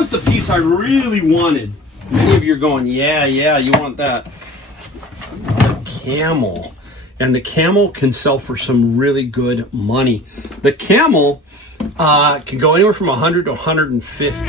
was the piece I really wanted. Many of you are going, yeah, you want that. The camel. And the camel can sell for some really good money. The camel can go anywhere from 100 to 150.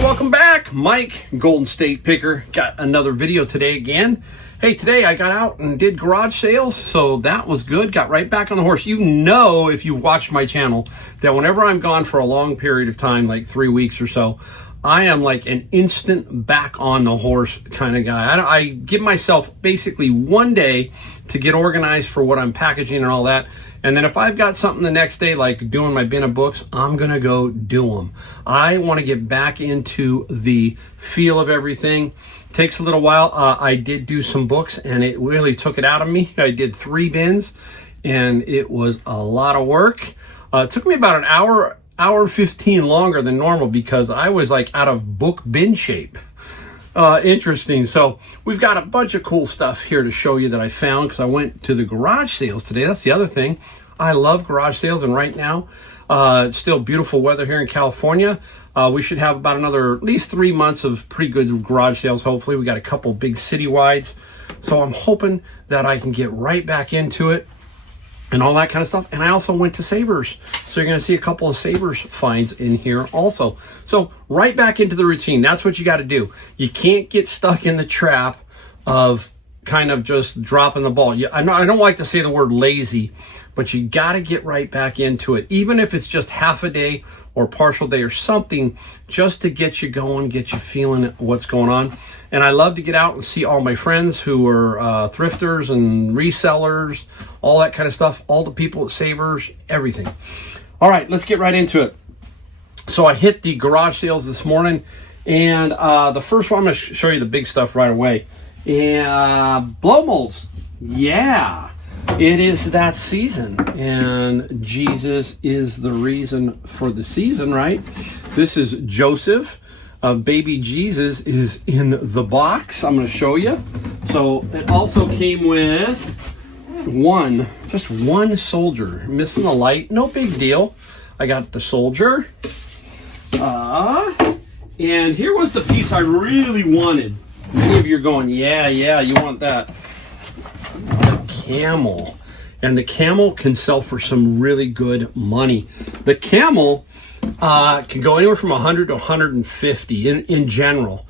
Welcome back. Mike, Golden State Picker. Got another video today again. Hey, today I got out and did garage sales, so that was good. Got right back on the horse. You know, if you've watched my channel, that whenever I'm gone for a long period of time, like 3 weeks or so, I am like an instant back on the horse kind of guy. I give myself basically 1 day to get organized for what I'm packaging and all that. And then if I've got something the next day, like doing my bin of books, I'm going to go do them. I want to get back into the feel of everything. Takes a little while. I did do some books and it really took it out of me. I did 3 bins and it was a lot of work. It took me about an hour and 15 longer than normal because I was like out of book bin shape. Interesting. So we've got a bunch of cool stuff here to show you that I found because I went to the garage sales today. That's the other thing. I love garage sales, and right now it's still beautiful weather here in California. We should have about another at least 3 months of pretty good garage sales. Hopefully we got a couple big citywides. So I'm hoping that I can get right back into it and all that kind of stuff. And I also went to Savers. So you're going to see a couple of Savers finds in here also. So right back into the routine. That's what you got to do. You can't get stuck in the trap of kind of just dropping the ball. I don't like to say the word lazy, but you got to get right back into it. Even if it's just half a day or partial day or something, just to get you going, get you feeling what's going on. And I love to get out and see all my friends who are thrifters and resellers, all that kind of stuff, all the people at Savers, everything. All right, let's get right into it. So I hit the garage sales this morning, and the first one, I'm going to show you the big stuff right away. And blow molds. Yeah, it is that season, and Jesus is the reason for the season, right? This is Joseph. Baby Jesus is in the box. I'm going to show you. So it also came with just one soldier. Missing the light, no big deal. I got the soldier. And here was the piece I really wanted. Many of you are going, yeah, you want that. The camel. And the camel can sell for some really good money. The camel can go anywhere from 100 to 150 in general.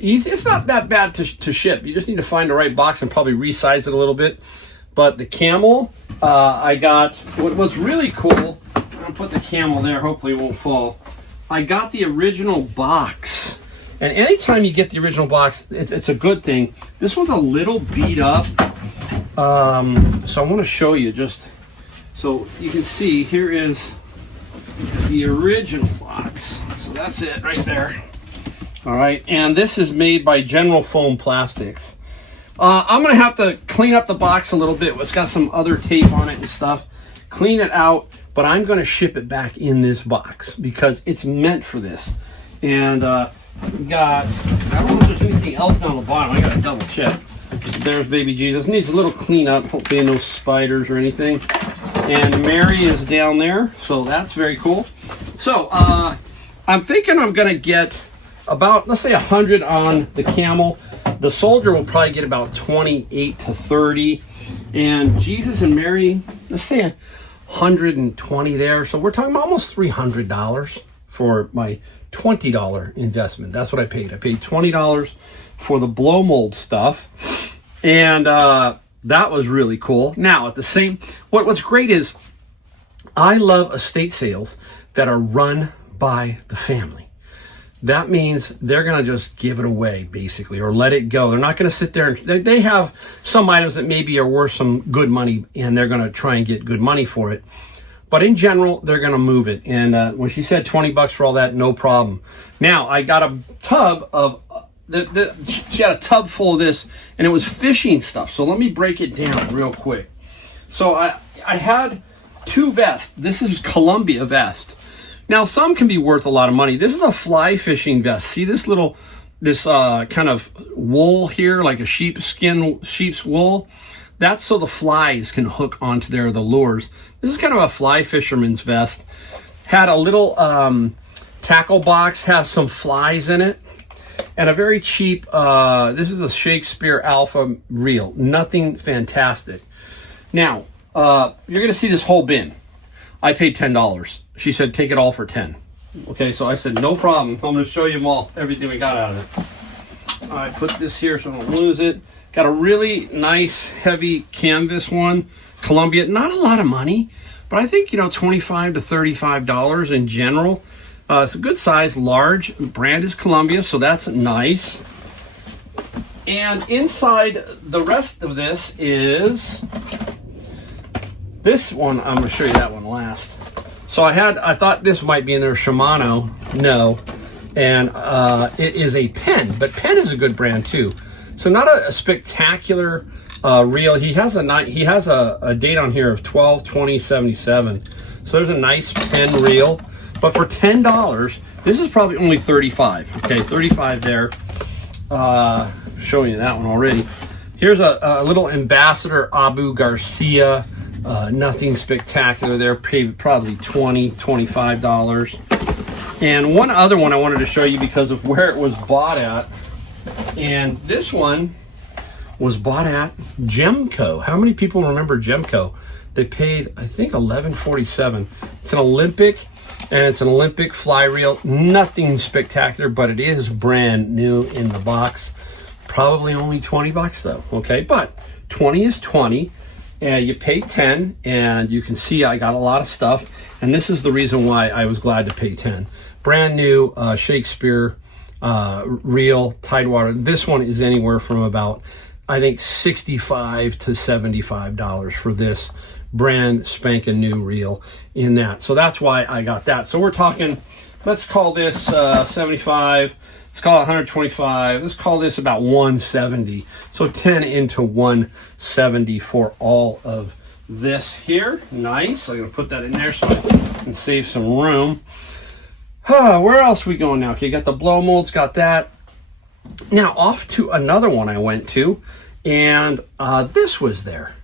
Easy. It's not that bad to ship. You just need to find the right box and probably resize it a little bit. But the camel, I got, what's really cool, I'm going to put the camel there, hopefully it won't fall. I got the original box. And anytime you get the original box, it's a good thing. This one's a little beat up. So I want to show you just so you can see. Here is the original box. So that's it right there. All right. And this is made by General Foam Plastics. I'm going to have to clean up the box a little bit. It's got some other tape on it and stuff. Clean it out. But I'm going to ship it back in this box because it's meant for this. And we got, I don't know if there's anything else down the bottom. I got to double check. There's baby Jesus. Needs a little cleanup. Hopefully no spiders or anything. And Mary is down there. So that's very cool. So I'm thinking I'm going to get about, let's say 100 on the camel. The soldier will probably get about 28 to 30. And Jesus and Mary, let's say 120 there. So we're talking about almost $300 for my $20 investment. That's what I paid. I paid $20 for the blow mold stuff. And that was really cool. Now, at the same, what's great is I love estate sales that are run by the family. That means they're going to just give it away, basically, or let it go. They're not going to sit there. And they have some items that maybe are worth some good money, and they're going to try and get good money for it. But in general, they're going to move it. And when she said $20 for all that, no problem. Now, I got a tub of, she had a tub full of this, and it was fishing stuff. So let me break it down real quick. So I had 2 vests. This is Columbia vest. Now, some can be worth a lot of money. This is a fly fishing vest. See this little this kind of wool here, like a sheep's wool. That's so the flies can hook onto the lures. This is kind of a fly fisherman's vest. Had a little tackle box, has some flies in it, and a very cheap, this is a Shakespeare Alpha reel. Nothing fantastic. Now, you're going to see this whole bin. I paid $10. She said, take it all for 10. Okay, so I said, no problem. I'm going to show you them all, everything we got out of it. I put this here so I don't lose it. Got a really nice, heavy canvas one. Columbia, not a lot of money, but I think, $25 to $35 in general. It's a good size, large. Brand is Columbia, so that's nice. And inside the rest of this is this one. I'm going to show you that one last. So I thought this might be in there, Shimano. No. And it is a Penn, but Penn is a good brand too. So not a spectacular reel. He has a date on here of 12/20/77. So there's a nice Penn reel. But for $10, this is probably only $35. Okay, $35 there. Showing you that one already. Here's a little Ambassador Abu Garcia. Nothing spectacular there. Probably $20, $25. And one other one I wanted to show you because of where it was bought at. And this one was bought at Gemco. How many people remember Gemco? They paid, I think, $11.47. It's an Olympic. And it's an Olympic fly reel. Nothing spectacular, but it is brand new in the box. Probably only $20 though, okay? But 20 is 20, and you pay 10, and you can see I got a lot of stuff. And this is the reason why I was glad to pay 10. Brand new Shakespeare reel, Tidewater. This one is anywhere from about, I think, $65 to $75 for this brand spanking new reel in that. So that's why I got that. So we're talking, let's call this 75, let's call it 125, let's call this about 170. So 10 into 170 for all of this here. Nice. I'm going to put that in there so I can save some room. Where else are we going now? Okay, got the blow molds, got that. Now off to another one I went to, and this was there.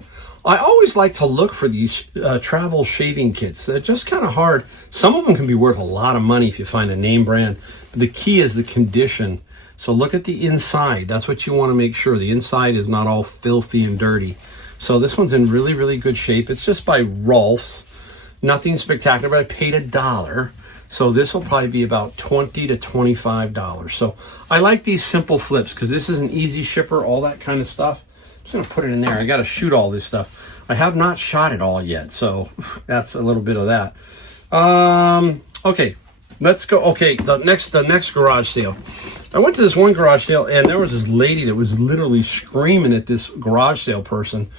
I always like to look for these travel shaving kits. They're just kind of hard. Some of them can be worth a lot of money if you find a name brand. But the key is the condition. So look at the inside. That's what you want to make sure. The inside is not all filthy and dirty. So this one's in really, really good shape. It's just by Rolf's. Nothing spectacular, but I paid $1. So this will probably be about $20 to $25. So I like these simple flips because this is an easy shipper, all that kind of stuff. I'm just going to put it in there. I got to shoot all this stuff. I have not shot it all yet, so that's a little bit of that. Okay, let's go. Okay, the next garage sale. I went to this one garage sale, and there was this lady that was literally screaming at this garage sale person.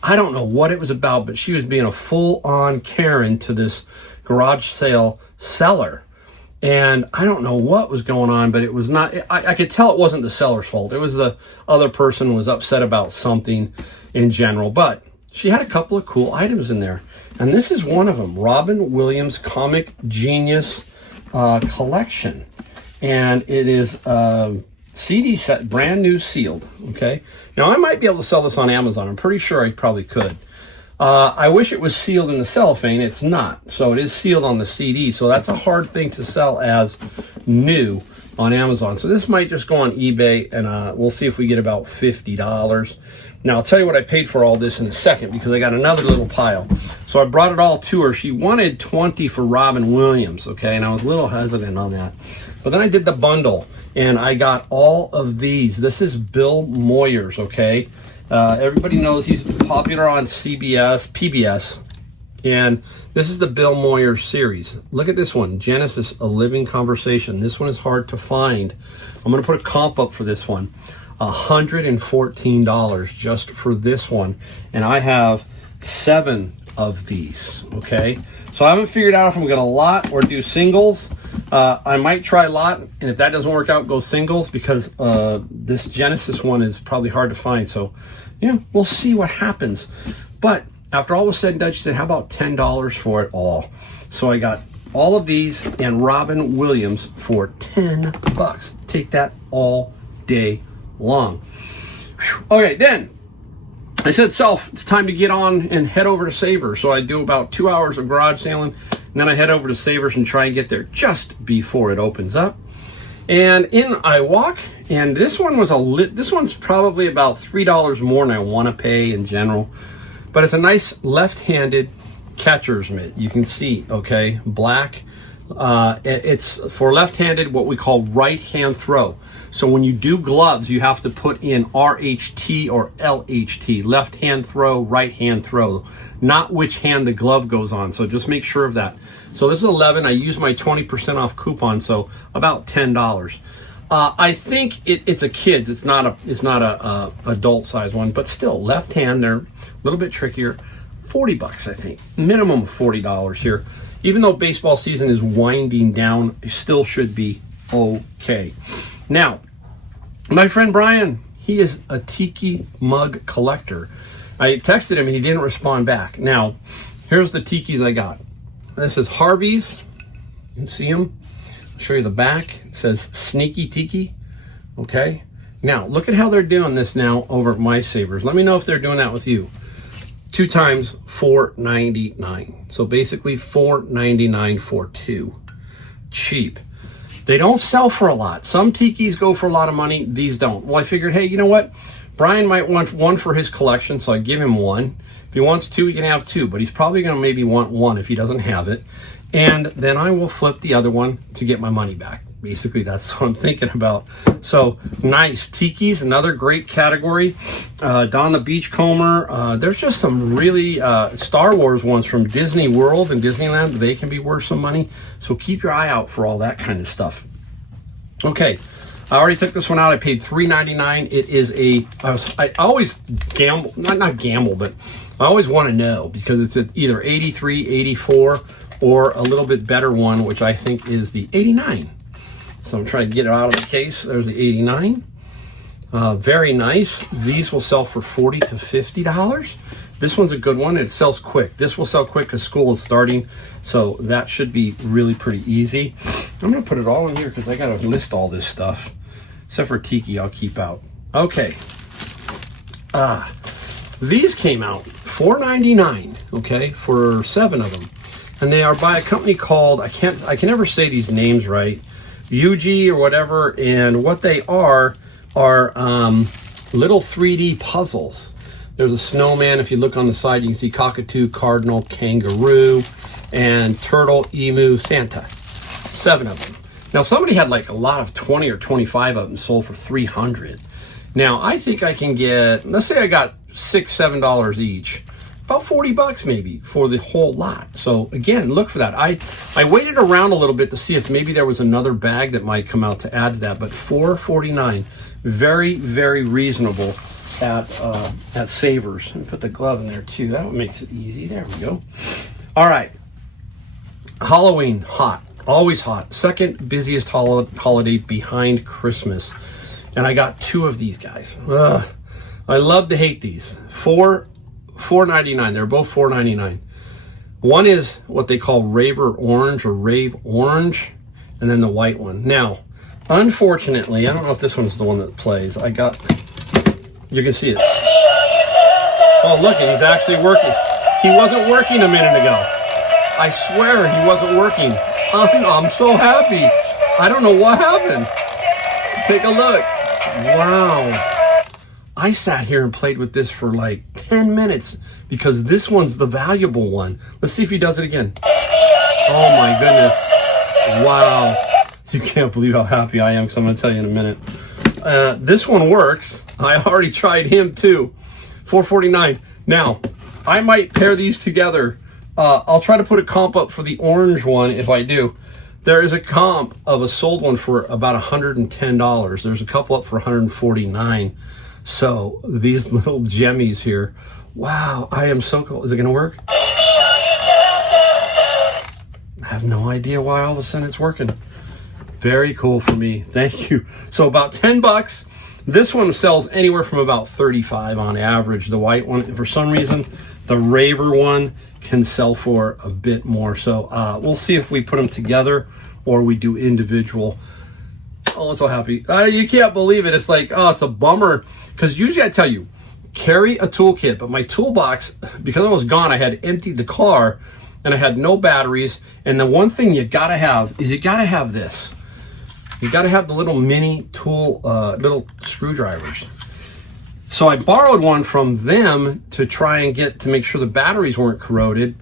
I don't know what it was about, but she was being a full-on Karen to this garage sale seller. And I don't know what was going on, but it was not, I could tell it wasn't the seller's fault. It was the other person was upset about something in general. But she had a couple of cool items in there. And this is one of them, Robin Williams Comic Genius Collection. And it is CD set, brand new, sealed, okay? Now, I might be able to sell this on Amazon. I'm pretty sure I probably could. I wish it was sealed in the cellophane. It's not. So it is sealed on the CD. So that's a hard thing to sell as new on Amazon. So this might just go on eBay, and we'll see if we get about $50. Now, I'll tell you what I paid for all this in a second because I got another little pile. So I brought it all to her. She wanted 20 for Robin Williams, okay? And I was a little hesitant on that. But then I did the bundle, and I got all of these. This is Bill Moyers, okay? Everybody knows he's popular on PBS, and this is the Bill Moyers series. Look at this one, Genesis, A Living Conversation. This one is hard to find. I'm going to put a comp up for this one, $114 just for this one, and I have 7 of these, okay? So I haven't figured out if I'm going to lot or do singles. I might try lot, and if that doesn't work out, go singles, because this Genesis one is probably hard to find. So, yeah, we'll see what happens. But after all was said and done, she said, how about $10 for it all? So I got all of these and Robin Williams for $10. Take that all day long. Whew. Okay, then I said, Self, it's time to get on and head over to Savers. So I do about 2 hours of garage sailing, and then I head over to Savers and try and get there just before it opens up. And in I walk, and this one was this one's probably about $3 more than I want to pay in general, but it's a nice left-handed catcher's mitt. You can see, okay, black. It's for left-handed, what we call right-hand throw. So when you do gloves, you have to put in RHT or LHT, left-hand throw, right-hand throw, not which hand the glove goes on. So just make sure of that. So this is 11. I use my 20% off coupon, so about $10. I think it's a kid's. It's not a adult size one, but still left hand. They're a little bit trickier. $40, I think, minimum of $40 here. Even though baseball season is winding down, it still should be okay. Now, my friend Brian, he is a tiki mug collector. I texted him and he didn't respond back. Now, here's the tikis I got. This is Harvey's. You can see them. I'll show you the back. It says Sneaky Tiki. Okay. Now, look at how they're doing this now over at My Savers. Let me know if they're doing that with you. 2 times $4.99. So basically $4.99 for 2. Cheap. They don't sell for a lot. Some tikis go for a lot of money. These don't. Well, I figured, hey, you know what? Brian might want one for his collection, so I give him one. If he wants 2, he can have 2, but he's probably going to maybe want 1 if he doesn't have it. And then I will flip the other one to get my money back. Basically, that's what I'm thinking about. So, nice. Tiki's, another great category. Don the Beachcomber. There's just some really Star Wars ones from Disney World and Disneyland. They can be worth some money. So, keep your eye out for all that kind of stuff. Okay. I already took this one out. I paid $3.99. It is I always gamble, not gamble, but I always want to know because it's either 83, 84, or a little bit better one, which I think is the 89. So I'm trying to get it out of the case. There's the 89. Very nice. These will sell for $40 to $50. This one's a good one. It sells quick. This will sell quick because school is starting. So that should be really pretty easy. I'm going to put it all in here because I got to list all this stuff. Except for Tiki, I'll keep out. Okay. These came out $4.99, okay, for 7 of them. And they are by a company called, I can never say these names right, UG or whatever, and what they are little 3D puzzles. There's a snowman. If you look on the side, you can see cockatoo, cardinal, kangaroo, and turtle, emu, Santa. 7 of them. Now, somebody had like a lot of 20 or 25 of them sold for $300. Now, I think I can get, let's say I got $6, $7 each, about $40 maybe for the whole lot. So again, look for that. I waited around a little bit to see if maybe there was another bag that might come out to add to that, but $4.49, very, very reasonable at Savers. And put the glove in there too. That makes it easy. There we go. All right. Halloween, hot. Always hot. Second busiest holiday behind Christmas. And I got 2 of these guys. I love to hate these. $4.99. They're both $4.99. One is what they call Raver Orange or Rave Orange, and then the white one. Now, unfortunately, I don't know if this one's the one that plays. You can see it. Oh, look, and he's actually working. He wasn't working a minute ago. I swear he wasn't working. I'm so happy. I don't know what happened. Take a look. Wow. I sat here and played with this for like 10 minutes because this one's the valuable one. Let's see if he does it again. Oh my goodness. Wow. You can't believe how happy I am because I'm going to tell you in a minute. This one works. I already tried him too. $4.49. Now, I might pair these together. I'll try to put a comp up for the orange one if I do. There is a comp of a sold one for about $110. There's a couple up for $149. So these little gemmies here. Wow, I am so cool. Is it going to work? I have no idea why all of a sudden it's working. Very cool for me. Thank you. So about $10. This one sells anywhere from about $35 on average. The white one, for some reason, the Raver one can sell for a bit more. So we'll see if we put them together or we do individual. Oh, I'm so happy. You can't believe it. It's like, oh, it's a bummer. Because usually I tell you, carry a toolkit. But my toolbox, because I was gone, I had emptied the car and I had no batteries. And the one thing you got to have is you got to have this. You got to have the little mini tool, little screwdrivers. So I borrowed one from them to try and to make sure the batteries weren't corroded.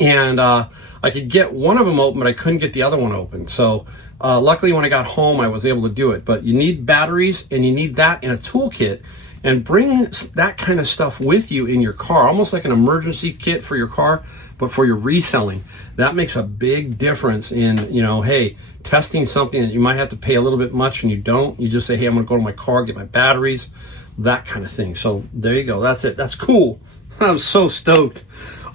And I could get one of them open, but I couldn't get the other one open. So luckily when I got home, I was able to do it. But you need batteries and you need that in a toolkit, and bring that kind of stuff with you in your car, almost like an emergency kit for your car, but for your reselling. That makes a big difference in, hey, testing something that you might have to pay a little bit much and you don't. You just say, hey, I'm going to go to my car, get my batteries, that kind of thing. So there you go. That's it. That's cool. I'm so stoked.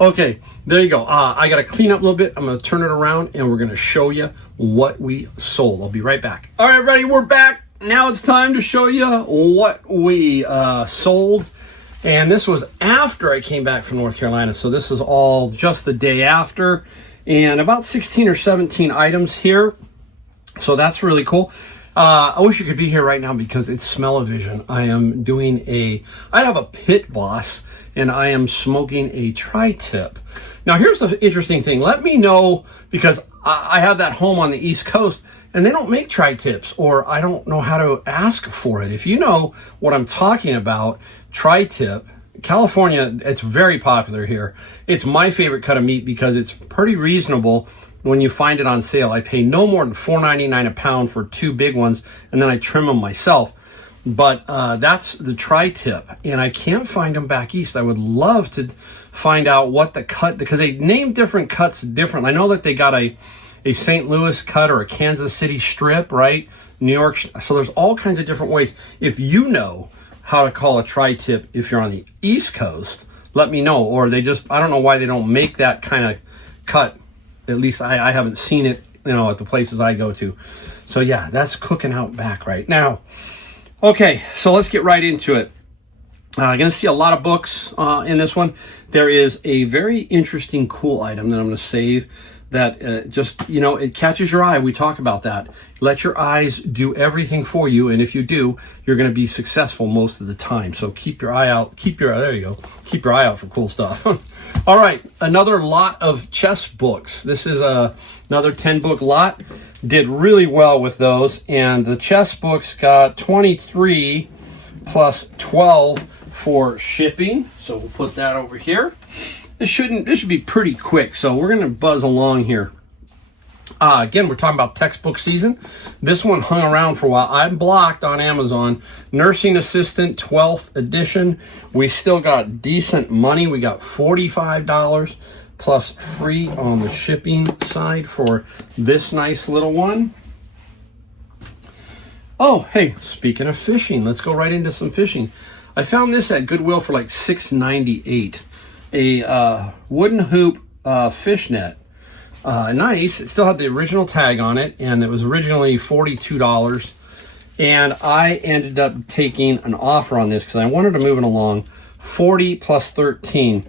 Okay, there you go. I got to clean up a little bit. I'm going to turn it around and we're going to show you what we sold. I'll be right back. All right, everybody, we're back. Now it's time to show you what we sold. And this was after I came back from North Carolina. So this is all just the day after. And about 16 or 17 items here. So that's really cool. I wish you could be here right now because it's smell-o-vision. I have a Pit Boss and I am smoking a tri-tip. Now here's the interesting thing. Let me know, because I have that home on the East Coast and they don't make tri-tips, or I don't know how to ask for it. If you know what I'm talking about, tri-tip, California, it's very popular here. It's my favorite cut of meat because it's pretty reasonable. When you find it on sale, I pay no more than $4.99 a pound for 2 big ones, and then I trim them myself. But that's the tri-tip, and I can't find them back east. I would love to find out what the cut, because they name different cuts different. I know that they got a St. Louis cut or a Kansas City strip, right? New York. So there's all kinds of different ways. If you know how to call a tri-tip, if you're on the East Coast, let me know. Or I don't know why they don't make that kind of cut. At least I haven't seen it, at the places I go to. So yeah, that's cooking out back right now. Okay, so let's get right into it. You're going to see a lot of books in this one. There is a very interesting, cool item that I'm going to save that it catches your eye. We talk about that. Let your eyes do everything for you, and if you do, you're going to be successful most of the time. So keep your eye out. There you go. Keep your eye out for cool stuff. All right, another lot of chess books. This is another 10-book lot. Did really well with those, and the chess books got 23 plus 12 for shipping. So we'll put that over here. This should be pretty quick, so we're going to buzz along here. Again, we're talking about textbook season. This one hung around for a while. I'm blocked on Amazon. Nursing Assistant 12th edition. We still got decent money. We got $45 plus free on the shipping side for this nice little one. Oh, hey, speaking of fishing, let's go right into some fishing. I found this at Goodwill for like $6.98. A wooden hoop fishnet. Nice. It still had the original tag on it, and it was originally $42. And I ended up taking an offer on this because I wanted to move it along. 40 plus 13.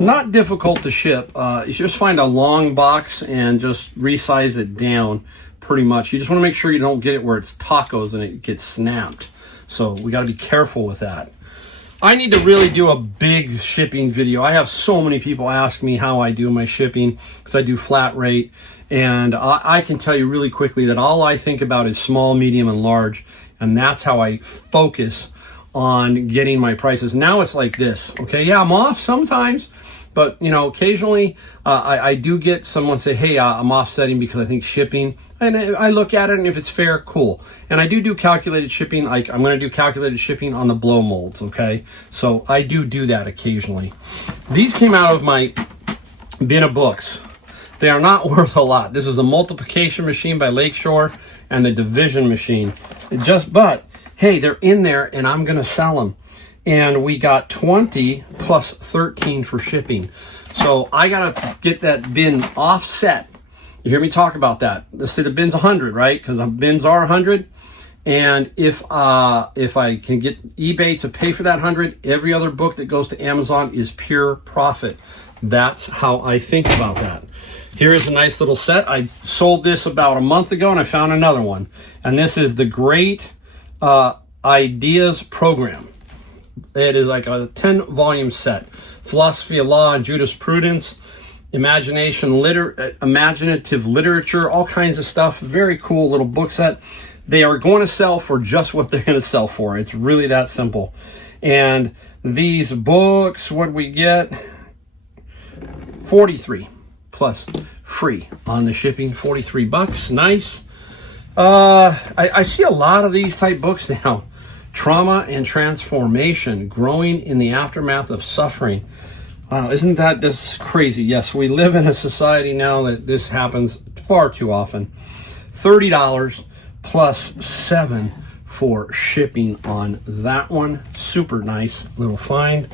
Not difficult to ship. You just find a long box and just resize it down pretty much. You just want to make sure you don't get it where it's tacos and it gets snapped. So we got to be careful with that. I need to really do a big shipping video. I have so many people ask me how I do my shipping because I do flat rate. And I can tell you really quickly that all I think about is small, medium, and large. And that's how I focus on getting my prices. Now it's like this. Okay, yeah, I'm off sometimes. But, occasionally I do get someone say, hey, I'm offsetting because I think shipping. And I look at it, and if it's fair, cool. And I do calculated shipping. Like I'm going to do calculated shipping on the blow molds, okay? So I do that occasionally. These came out of my bin of books. They are not worth a lot. This is a multiplication machine by Lakeshore and the division machine. But, hey, they're in there, and I'm going to sell them. And we got 20 plus 13 for shipping. So I got to get that bin offset. You hear me talk about that. Let's say the bin's 100, right? Because the bins are 100. And if I can get eBay to pay for that 100, every other book that goes to Amazon is pure profit. That's how I think about that. Here is a nice little set. I sold this about a month ago and I found another one. And this is the Great Ideas Program. It is like a 10 volume set. Philosophy of Law and Jurisprudence, imaginative literature, all kinds of stuff. Very cool little book set. They are going to sell for just what they're going to sell for. It's really that simple. And these books, what we get, 43 plus free on the shipping, 43 bucks. Nice. I see a lot of these type books now. Trauma and Transformation, Growing in the Aftermath of Suffering. Wow, isn't that just crazy? Yes, we live in a society now that this happens far too often. $30 plus $7 for shipping on that one. Super nice little find.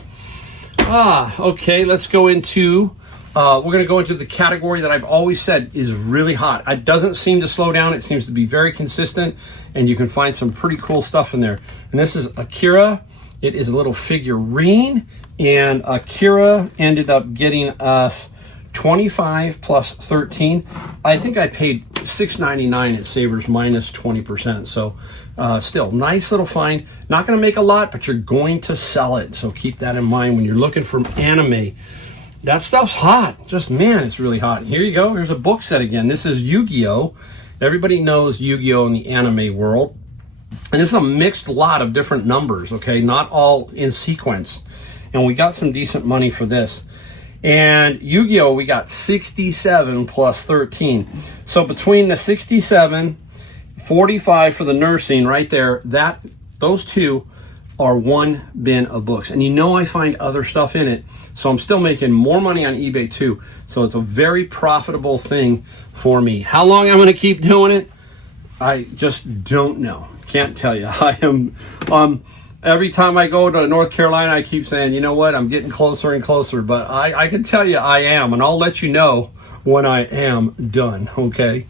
Okay, let's go into, we're going to go into the category that I've always said is really hot. It doesn't seem to slow down. It seems to be very consistent, and you can find some pretty cool stuff in there. And this is Akira. It is a little figurine, and Akira ended up getting us 25 plus 13. I think I paid $6.99 at Savers minus 20%. So still, nice little find. Not going to make a lot, but you're going to sell it. So keep that in mind when you're looking for anime. That stuff's hot. Just, man, it's really hot. Here you go. Here's a book set again. This is Yu-Gi-Oh! Everybody knows Yu-Gi-Oh! In the anime world. And this is a mixed lot of different numbers, okay? Not all in sequence. And we got some decent money for this. And Yu-Gi-Oh! We got 67 plus 13. So between the 67, 45 for the nursing right there, those two are one bin of books. And you know I find other stuff in it. So I'm still making more money on eBay too. So it's a very profitable thing for me. How long I'm going to keep doing it, I just don't know. Can't tell you. I am, every time I go to North Carolina, I keep saying, you know what, I'm getting closer and closer. But I can tell you I am, and I'll let you know when I am done, okay?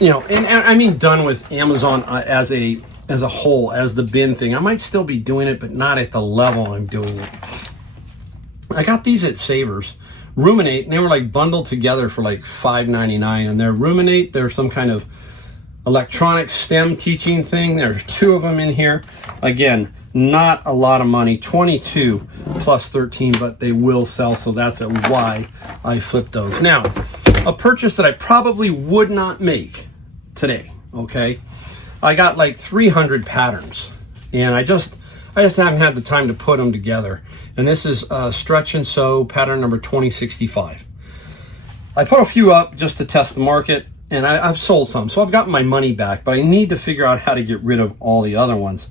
You know, and I mean done with Amazon as a whole, as the bin thing. I might still be doing it, but not at the level I'm doing it. I got these at Savers. Ruminate, and they were like bundled together for like $5.99. And they're Ruminate, they're some kind of electronic STEM teaching thing. There's two of them in here. Again, not a lot of money, 22 plus 13, but they will sell, so that's why I flipped those. Now, a purchase that I probably would not make today, okay? I got like 300 patterns, and I just haven't had the time to put them together. And this is Stretch and Sew pattern number 2065. I put a few up just to test the market, and I've sold some, so I've gotten my money back, but I need to figure out how to get rid of all the other ones.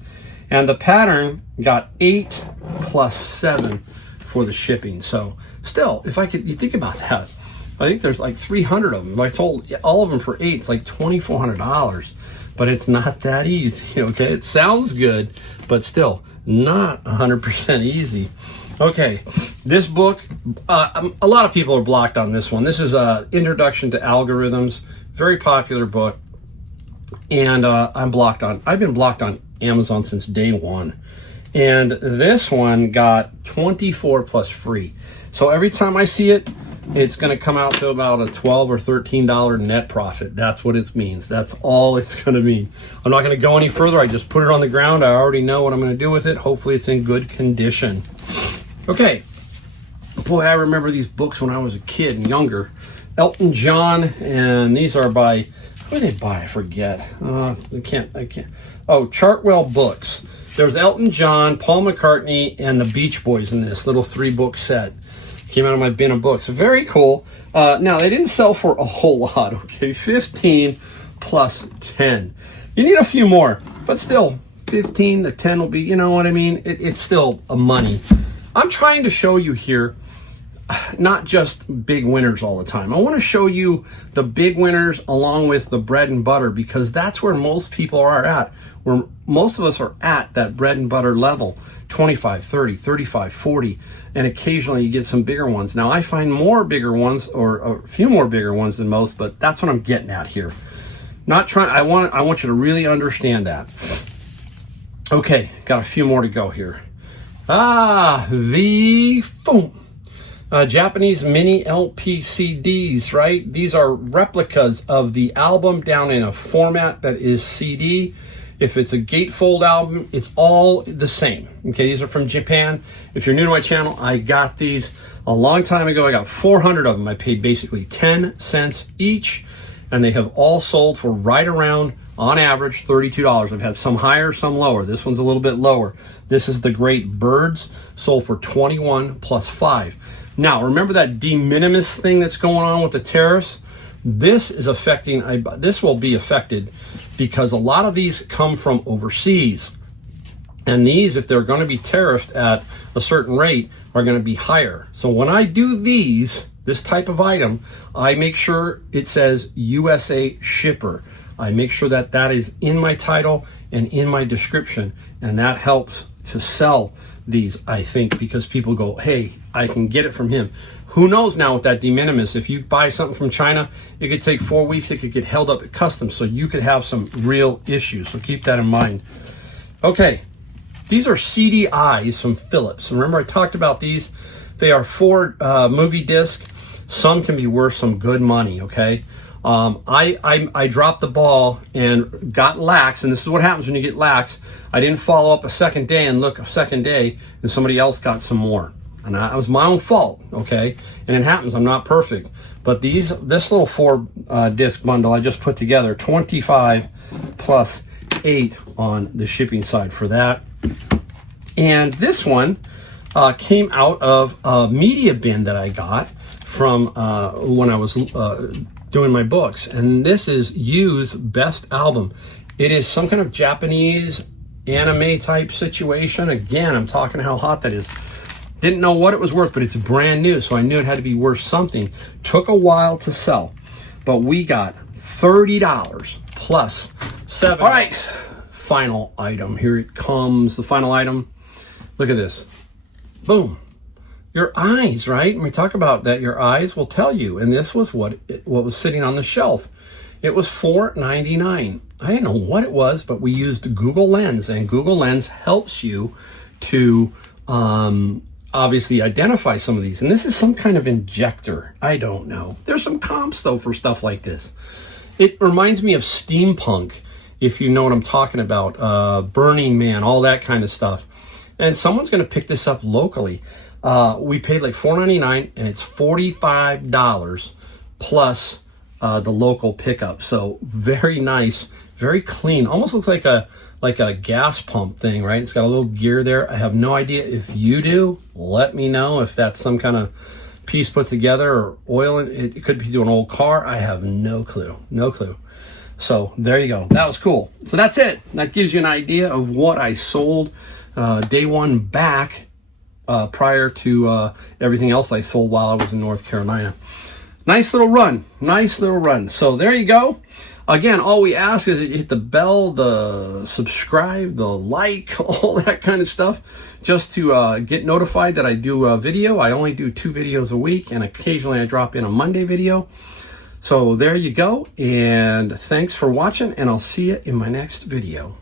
And the pattern got 8 plus 7 for the shipping. So still, you think about that, I think there's like 300 of them. I sold all of them for 8. It's like $2,400, but it's not that easy, okay? It sounds good, but still not 100% easy. Okay, this book, a lot of people are blocked on this one. This is Introduction to Algorithms, very popular book, and I've been blocked on Amazon since day one. And this one got 24 plus free. So every time I see it, it's going to come out to about a $12 or $13 net profit. That's what it means. That's all it's going to mean. I'm not going to go any further. I just put it on the ground. I already know what I'm going to do with it. Hopefully it's in good condition. Okay. Boy, I remember these books when I was a kid and younger. Elton John, and these are by, who did they buy? I forget. I can't. Oh, Chartwell Books. There's Elton John, Paul McCartney, and the Beach Boys in this little 3-book set. Came out of my bin of books. Very cool. Now, they didn't sell for a whole lot, okay? 15 plus 10. You need a few more, but still, 15 to 10 will be, you know what I mean? It's still a money. I'm trying to show you here not just big winners all the time. I want to show you the big winners along with the bread and butter, because that's where most people are at, where most of us are at that bread and butter level, 25, 30, 35, 40, and occasionally you get some bigger ones. Now I find more bigger ones, or a few more bigger ones than most, but that's what I'm getting at here. I want you to really understand that. Okay, got a few more to go here. Japanese mini LP-CDs, right? These are replicas of the album down in a format that is CD. If it's a gatefold album, it's all the same. Okay, these are from Japan. If you're new to my channel, I got these a long time ago. I got 400 of them. I paid basically 10 cents each, and they have all sold for right around, on average, $32. I've had some higher, some lower. This one's a little bit lower. This is the Great Birds, sold for 21 plus 5. Now, remember that de minimis thing that's going on with the tariffs? This is affecting, this will be affected because a lot of these come from overseas. And these, if they're going to be tariffed at a certain rate, are going to be higher. So when I do these, this type of item, I make sure it says USA shipper. I make sure that that is in my title and in my description. And that helps to sell these, I think, because people go, hey, I can get it from him. Who knows now with that de minimis? If you buy something from China, it could take 4 weeks. It could get held up at customs. So you could have some real issues. So keep that in mind. Okay, these are CDIs from Philips. Remember I talked about these? They are 4 movie disc. Some can be worth some good money, okay? I dropped the ball and got lax, and this is what happens when you get lax. I didn't follow up a second day and look a second day, and somebody else got some more. And that was my own fault, okay? And it happens, I'm not perfect. But this little 4 disc bundle I just put together, 25 plus 8 on the shipping side for that. And this one came out of a media bin that I got from when I was doing my books. And this is Yu's best album. It is some kind of Japanese anime type situation. Again, I'm talking how hot that is. Didn't know what it was worth, but it's brand new, so I knew it had to be worth something. Took a while to sell, but we got $30 plus 7. All right, final item. Here it comes, the final item. Look at this. Boom. Your eyes, right? When we talk about that, your eyes will tell you. And this was what was sitting on the shelf. It was $4.99. I didn't know what it was, but we used Google Lens, and Google Lens helps you to obviously identify some of these. And this is some kind of injector. I don't know. There's some comps though for stuff like this. It reminds me of steampunk, if you know what I'm talking about. Burning Man, all that kind of stuff. And someone's going to pick this up locally. We paid like $4.99, and it's $45 plus the local pickup. So very nice, very clean. Almost looks like a gas pump thing, right? It's got a little gear there. I have no idea. If you do, let me know if that's some kind of piece put together or oil. It could be to an old car. I have no clue. No clue. So there you go. That was cool. So that's it. That gives you an idea of what I sold day one back prior to everything else I sold while I was in North Carolina. Nice little run. Nice little run. So there you go. Again, all we ask is that you hit the bell, the subscribe, the like, all that kind of stuff, just to get notified that I do a video. I only do 2 videos a week, and occasionally I drop in a Monday video. So there you go, and thanks for watching, and I'll see you in my next video.